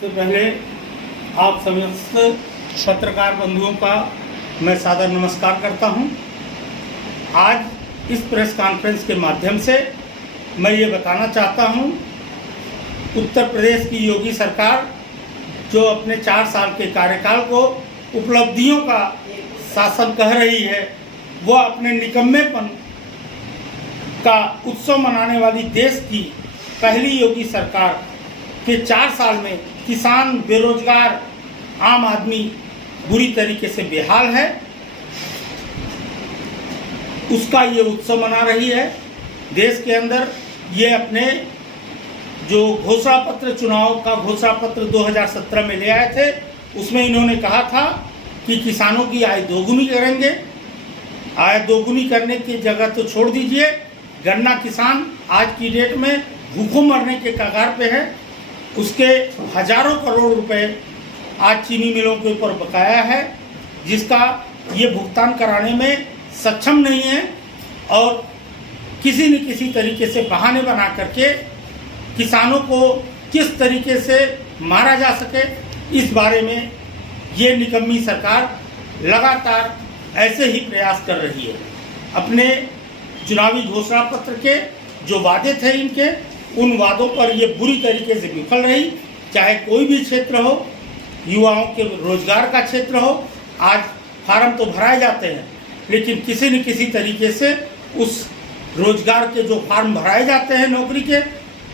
सबसे पहले आप समस्त पत्रकार बंधुओं का मैं सादर नमस्कार करता हूं। आज इस प्रेस कॉन्फ्रेंस के माध्यम से मैं ये बताना चाहता हूं, उत्तर प्रदेश की योगी सरकार जो अपने 4 साल के कार्यकाल को उपलब्धियों का शासन कह रही है, वो अपने निकम्मेपन का उत्सव मनाने वाली देश की पहली योगी सरकार के 4 साल में किसान, बेरोजगार, आम आदमी बुरी तरीके से बेहाल है, उसका ये उत्सव मना रही है। देश के अंदर ये अपने जो घोषणा पत्र, चुनाव का घोषणा पत्र 2017 में ले आए थे, उसमें इन्होंने कहा था कि किसानों की आय दोगुनी करेंगे। आय दोगुनी करने की जगह तो छोड़ दीजिए, गन्ना किसान आज की डेट में भूखों मरने के कगार पे है। उसके हजारों करोड़ रुपए आज चीनी मिलों के ऊपर बकाया है, जिसका ये भुगतान कराने में सक्षम नहीं है और किसी न किसी तरीके से बहाने बना करके किसानों को किस तरीके से मारा जा सके, इस बारे में ये निकम्मी सरकार लगातार ऐसे ही प्रयास कर रही है। अपने चुनावी घोषणा पत्र के जो वादे थे इनके, उन वादों पर ये बुरी तरीके से विफल रही। चाहे कोई भी क्षेत्र हो, युवाओं के रोजगार का क्षेत्र हो, आज फार्म तो भराए जाते हैं, लेकिन किसी न किसी तरीके से उस रोजगार के जो फार्म भराए जाते हैं नौकरी के,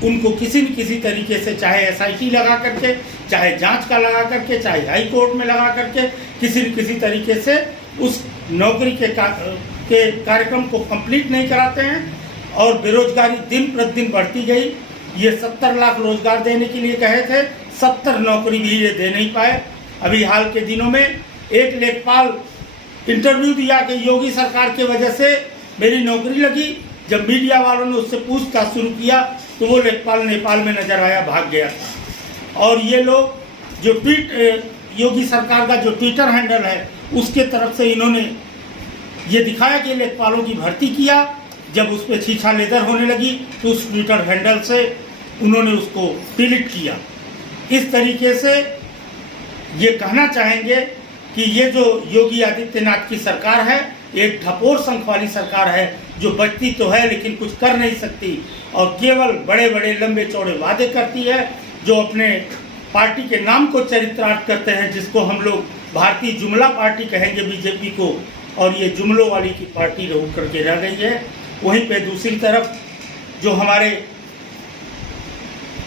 उनको किसी न किसी तरीके से, चाहे SIT लगा करके, चाहे जांच का लगा करके, चाहे हाई कोर्ट में लगा करके, किसी न किसी तरीके से उस नौकरी के कार्यक्रम को कंप्लीट नहीं कराते हैं और बेरोजगारी दिन प्रतिदिन बढ़ती गई। ये 70 लाख रोजगार देने के लिए कहे थे, 70 नौकरी भी ये दे नहीं पाए। अभी हाल के दिनों में एक लेखपाल इंटरव्यू दिया कि योगी सरकार की वजह से मेरी नौकरी लगी। जब मीडिया वालों ने उससे पूछताछ शुरू किया तो वो लेखपाल नेपाल में नजर आया, भाग गया था। और ये लोग जो योगी सरकार का जो ट्विटर हैंडल है, उसके तरफ से इन्होंने ये दिखाया कि लेखपालों की भर्ती किया। जब उस पर छीछा लेदर होने लगी तो उस ट्विटर हैंडल से उन्होंने उसको डिलीट किया। इस तरीके से ये कहना चाहेंगे कि ये जो योगी आदित्यनाथ की सरकार है, एक ढपोर संख वाली सरकार है, जो बचती तो है लेकिन कुछ कर नहीं सकती और केवल बड़े बड़े लंबे चौड़े वादे करती है, जो अपने पार्टी के नाम को चरित्रार्थ करते हैं, जिसको हम लोग भारतीय जुमला पार्टी कहेंगे बीजेपी को, और ये जुमलों वाली की पार्टी रह करके रह गई है। वहीं पे दूसरी तरफ जो हमारे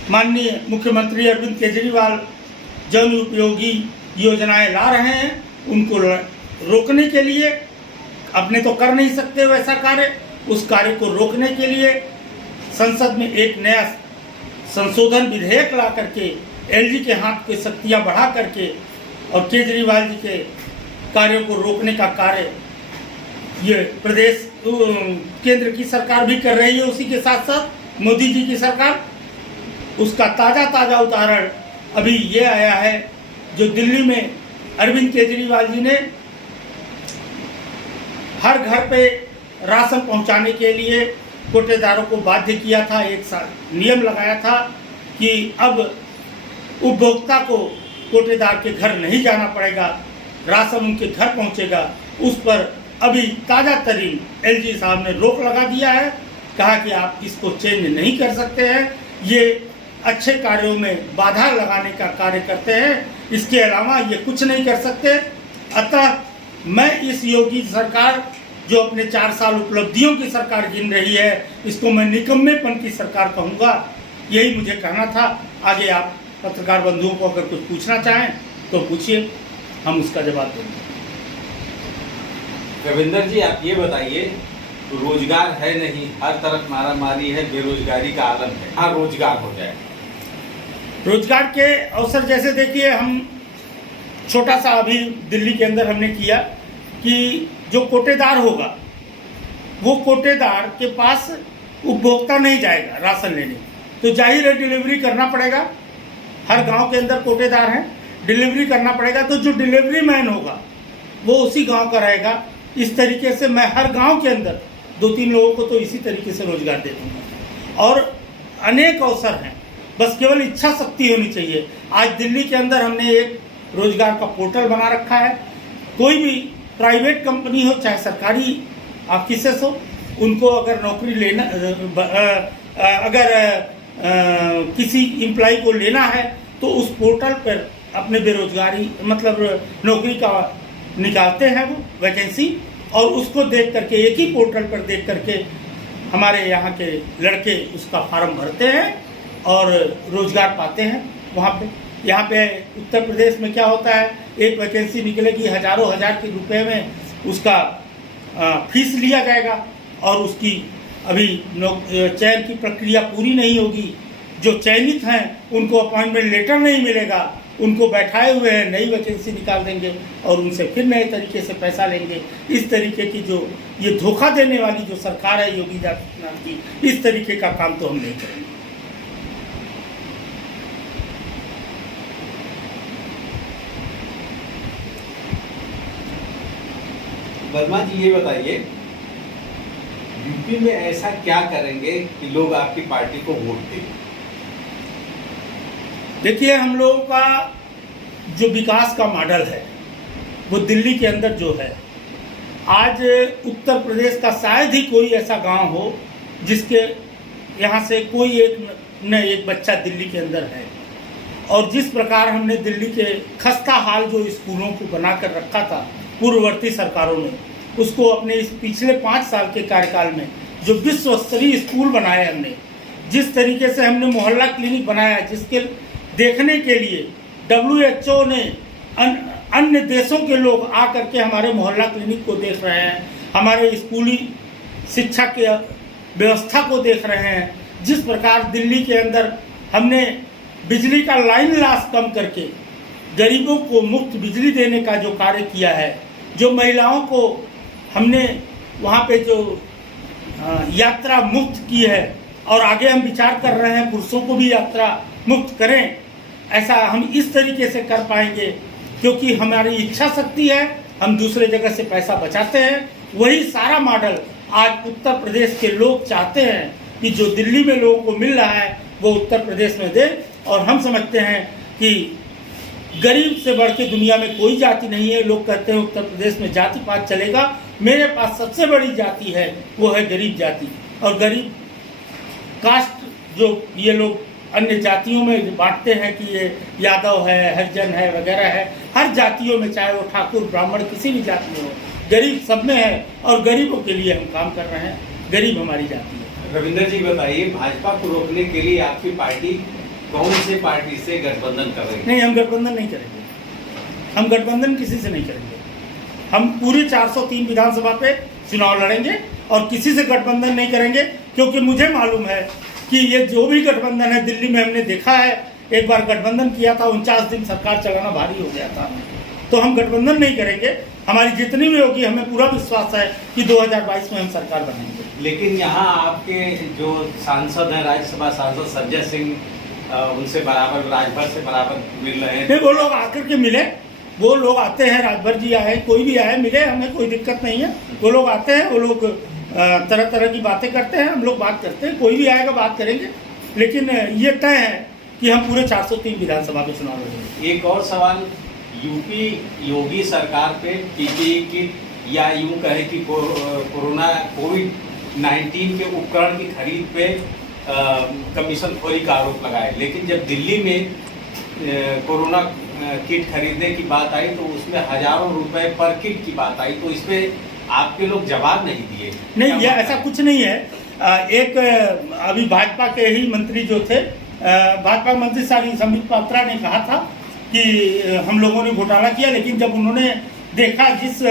माननीय मुख्यमंत्री अरविंद केजरीवाल जन उपयोगी योजनाएं ला रहे हैं, उनको रोकने के लिए, अपने तो कर नहीं सकते वैसा कार्य, उस कार्य को रोकने के लिए संसद में एक नया संशोधन विधेयक ला करके LG के हाथ की शक्तियाँ बढ़ा करके और केजरीवाल जी के कार्यों को रोकने का कार्य ये प्रदेश केंद्र की सरकार भी कर रही है। उसी के साथ साथ मोदी जी की सरकार, उसका ताज़ा उदाहरण अभी ये आया है, जो दिल्ली में अरविंद केजरीवाल जी ने हर घर पे राशन पहुंचाने के लिए कोटेदारों को बाध्य किया था। एक साल नियम लगाया था कि अब उपभोक्ता को कोटेदार के घर नहीं जाना पड़ेगा, राशन उनके घर पहुंचेगा। उस पर अभी ताज़ा तरीन LG साहब ने रोक लगा दिया है, कहा कि आप इसको चेंज नहीं कर सकते हैं, ये अच्छे कार्यों में बाधा लगाने का कार्य करते हैं, इसके अलावा ये कुछ नहीं कर सकते। अतः मैं इस योगी सरकार जो अपने 4 साल उपलब्धियों की सरकार गिन रही है, इसको मैं निकम्मेपन की सरकार कहूँगा। यही मुझे कहना था। आगे आप पत्रकार बंधुओं को अगर कुछ पूछना चाहें तो पूछिए, हम उसका जवाब देंगे। रविंदर जी, आप ये बताइए, रोजगार है नहीं, हर तरफ मारामारी है, बेरोजगारी का आलम है, हाँ रोजगार हो जाए। रोजगार के अवसर जैसे देखिए, हम छोटा सा अभी दिल्ली के अंदर हमने किया कि जो कोटेदार होगा, वो कोटेदार के पास उपभोक्ता नहीं जाएगा राशन लेने, तो जाहिर है डिलीवरी करना पड़ेगा। हर गांव के अंदर कोटेदार हैं, डिलीवरी करना पड़ेगा, तो जो डिलीवरी मैन होगा वो उसी गांव का रहेगा। इस तरीके से मैं हर गांव के अंदर 2-3 लोगों को तो इसी तरीके से रोजगार दे दूँगा। और अनेक अवसर हैं, बस केवल इच्छा शक्ति होनी चाहिए। आज दिल्ली के अंदर हमने एक रोजगार का पोर्टल बना रखा है। कोई भी प्राइवेट कंपनी हो चाहे सरकारी ऑफिसेस हो, उनको अगर नौकरी लेना अगर किसी एम्प्लॉय को लेना है तो उस पोर्टल पर अपने बेरोजगारी मतलब नौकरी का निकालते हैं वो वैकेंसी, और उसको देख करके एक ही पोर्टल पर देख करके हमारे यहाँ के लड़के उसका फॉर्म भरते हैं और रोजगार पाते हैं वहाँ पे। यहाँ पे उत्तर प्रदेश में क्या होता है, एक वैकेंसी निकलेगी हजारों हजार के रुपए में उसका फीस लिया जाएगा और उसकी अभी चयन की प्रक्रिया पूरी नहीं होगी। जो चयनित हैं उनको अपॉइंटमेंट लेटर नहीं मिलेगा, उनको बैठाए हुए हैं, नई वैकेंसी निकाल देंगे और उनसे फिर नए तरीके से पैसा लेंगे। इस तरीके की जो ये धोखा देने वाली जो सरकार है योगी आदित्यनाथ की, इस तरीके का काम तो हम नहीं करेंगे। वर्मा जी ये बताइए, यूपी में ऐसा क्या करेंगे कि लोग आपकी पार्टी को वोट दें? देखिए, हम लोगों का जो विकास का मॉडल है वो दिल्ली के अंदर जो है, आज उत्तर प्रदेश का शायद ही कोई ऐसा गांव हो जिसके यहाँ से कोई एक बच्चा दिल्ली के अंदर है। और जिस प्रकार हमने दिल्ली के खस्ता हाल जो स्कूलों को बनाकर रखा था पूर्ववर्ती सरकारों ने, उसको अपने इस पिछले 5 साल के कार्यकाल में जो विश्व स्तरीय स्कूल बनाए हमने, जिस तरीके से हमने मोहल्ला क्लिनिक बनाया, जिसके देखने के लिए WHO ने अन्य देशों के लोग आकर के हमारे मोहल्ला क्लिनिक को देख रहे हैं, हमारे स्कूली शिक्षा के व्यवस्था को देख रहे हैं। जिस प्रकार दिल्ली के अंदर हमने बिजली का लाइन लॉस कम करके गरीबों को मुफ्त बिजली देने का जो कार्य किया है, जो महिलाओं को हमने वहाँ पे जो यात्रा मुफ्त की है, और आगे हम विचार कर रहे हैं पुरुषों को भी यात्रा मुफ्त करें, ऐसा हम इस तरीके से कर पाएंगे क्योंकि हमारी इच्छा शक्ति है, हम दूसरे जगह से पैसा बचाते हैं। वही सारा मॉडल आज उत्तर प्रदेश के लोग चाहते हैं कि जो दिल्ली में लोगों को मिल रहा है वो उत्तर प्रदेश में दे। और हम समझते हैं कि गरीब से बढ़ के दुनिया में कोई जाति नहीं है। लोग कहते हैं उत्तर प्रदेश में जाति पात चलेगा, मेरे पास सबसे बड़ी जाति है वो है गरीब जाति। और गरीब कास्ट जो ये लोग अन्य जातियों में बांटते हैं कि ये यादव है, हरिजन है वगैरह है, हर जातियों में चाहे वो ठाकुर ब्राह्मण किसी भी जाति में हो, गरीब सब में है और गरीबों के लिए हम काम कर रहे हैं। गरीब हमारी जाति है। रविंदर जी बताइए, भाजपा को रोकने के लिए आपकी पार्टी कौन से पार्टी से गठबंधन कर रही है? नहीं, हम गठबंधन नहीं करेंगे। हम गठबंधन किसी से नहीं करेंगे। हम पूरी 403 विधानसभा पे चुनाव लड़ेंगे और किसी से गठबंधन नहीं करेंगे, क्योंकि मुझे मालूम है कि ये जो भी गठबंधन है, दिल्ली में हमने देखा है, एक बार गठबंधन किया था 49 दिन सरकार चलाना भारी हो गया था। तो हम गठबंधन नहीं करेंगे। हमारी जितनी भी होगी, हमें पूरा विश्वास है कि 2022 में हम सरकार बनाएंगे। लेकिन यहाँ आपके जो सांसद हैं, राज्यसभा सांसद संजय सिंह, उनसे बराबर राजभर से बराबर मिल रहे हैं। वो लोग आकर के मिले, वो लोग आते हैं, राजभर जी आए, कोई भी आए, मिले, हमें कोई दिक्कत नहीं है। वो लोग आते हैं, वो लोग तरह तरह की बातें करते हैं, हम लोग बात करते हैं, कोई भी आएगा बात करेंगे। लेकिन ये तय है कि हम पूरे 403 विधानसभा में चुनाव लड़ेंगे। एक और सवाल, यूपी योगी सरकार पे PPE किट या यूं कहे कि कोविड-19 के उपकरण की खरीद पे कमीशन खोरी का आरोप लगाए, लेकिन जब दिल्ली में कोरोना किट खरीदने की बात आई तो उसमें हजारों रुपए पर किट की बात आई, तो इस पे आपके लोग जवाब नहीं दिए। नहीं, यह ऐसा कुछ नहीं है। एक अभी भाजपा के ही मंत्री जो थे, भाजपा मंत्री सारी संबित पात्रा ने कहा था कि हम लोगों ने घोटाला किया, लेकिन जब उन्होंने देखा जिस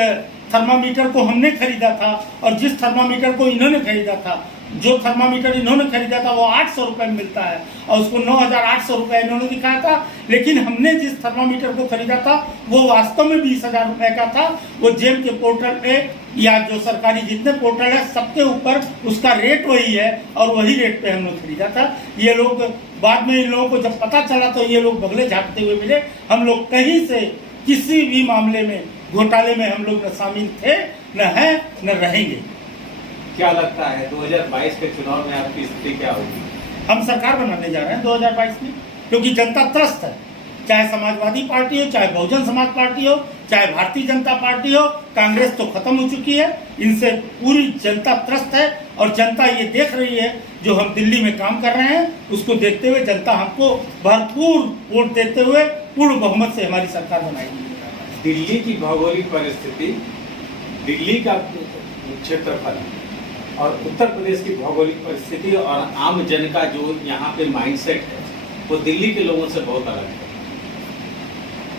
थर्मामीटर को हमने खरीदा था और जिस थर्मामीटर को इन्होंने खरीदा था, जो थर्मामीटर इन्होंने खरीदा था वो 800 रुपये में मिलता है और उसको 9,800 रुपये इन्होंने दिखाया था। लेकिन हमने जिस थर्मामीटर को खरीदा था वो वास्तव में 20,000 रुपये का था। वो जेम के पोर्टल पे या जो सरकारी जितने पोर्टल है सबके ऊपर उसका रेट वही है और वही रेट पे हमने खरीदा था। ये लोग बाद में, इन लोगों को जब पता चला तो ये लोग बगले झाँकते हुए मिले। हम लोग कहीं से किसी भी मामले में, घोटाले में हम लोग न शामिल थे, न है, न रहेंगे। क्या लगता है 2022 के चुनाव में आपकी स्थिति क्या होगी? हम सरकार बनाने जा रहे हैं 2022 में, क्योंकि जनता त्रस्त है। चाहे समाजवादी पार्टी हो, चाहे बहुजन समाज पार्टी हो, चाहे भारतीय जनता पार्टी हो, कांग्रेस तो खत्म हो चुकी है, इनसे पूरी जनता त्रस्त है। और जनता ये देख रही है जो हम दिल्ली में काम कर रहे हैं, उसको देखते हुए जनता हमको भरपूर वोट देते हुए पूर्ण बहुमत से हमारी सरकार बनाएगी। दिल्ली की भौगोलिक परिस्थिति, दिल्ली का क्षेत्रफल और उत्तर प्रदेश की भौगोलिक परिस्थिति और आम जन का जो यहाँ पे माइंडसेट है, वो दिल्ली के लोगों से बहुत अलग है।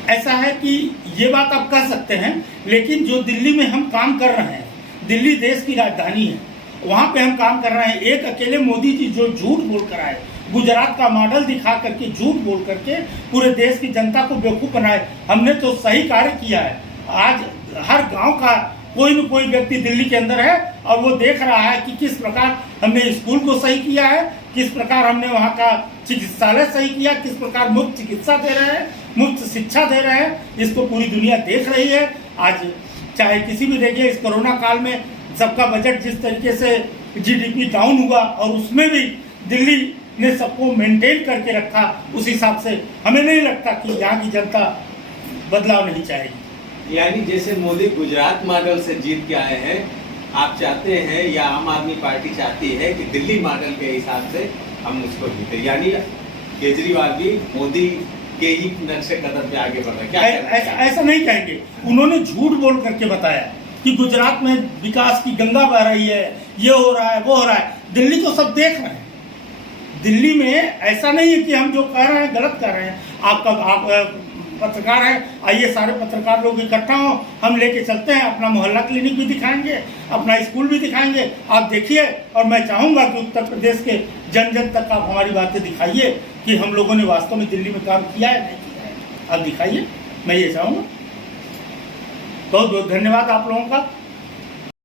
ऐसा है कि ये बात आप कह सकते हैं, लेकिन जो दिल्ली में हम काम कर रहे हैं, दिल्ली देश की राजधानी है, वहाँ पे हम काम कर रहे हैं। एक अकेले मोदी जी जो झूठ बोल कर आए, गुजरात का मॉडल दिखा करके झूठ बोल करके पूरे देश की जनता को बेवकूफ़ बनाए। हमने तो सही कार्य किया है। आज हर गांव का कोई न कोई व्यक्ति दिल्ली के अंदर है और वो देख रहा है कि किस प्रकार हमने स्कूल को सही किया है, किस प्रकार हमने वहाँ का चिकित्सालय सही किया, किस प्रकार मुफ्त चिकित्सा दे रहे हैं, मुफ्त शिक्षा दे रहे हैं। इसको पूरी दुनिया देख रही है। आज चाहे किसी भी देखिए, इस कोरोना काल में सबका बजट जिस तरीके से जीडीपी डाउन हुआ और उसमें भी दिल्ली ने सबको मेंटेन करके रखा, उस हिसाब से हमें नहीं लगता कि यहाँ की जनता बदलाव नहीं चाहेगी। यानी जैसे मोदी गुजरात मॉडल से जीत के आए हैं, आप चाहते हैं या आम आदमी पार्टी चाहती है कि दिल्ली मॉडल के हिसाब से हम उसको जीते, यानी केजरीवाल भी मोदी के ही नक्शे कदम पे आगे बढ़ रहे हैं। ऐसा नहीं कहेंगे। उन्होंने झूठ बोल करके बताया कि गुजरात में विकास की गंगा बह रही है, ये हो रहा है, वो हो रहा है। दिल्ली तो सब देख रहे हैं। दिल्ली में ऐसा नहीं है कि हम जो कह रहे हैं गलत कर रहे हैं। आप पत्रकार हैं, आइए सारे पत्रकार लोग इकट्ठा हों, हम लेके चलते हैं, अपना मोहल्ला क्लिनिक भी दिखाएंगे, अपना स्कूल भी दिखाएंगे। आप देखिए, और मैं चाहूँगा कि उत्तर प्रदेश के जन जन तक आप हमारी बातें दिखाइए कि हम लोगों ने वास्तव में दिल्ली में काम किया है नहीं किया है। आप दिखाइए, मैं ये चाहूँगा। बहुत बहुत धन्यवाद आप लोगों का।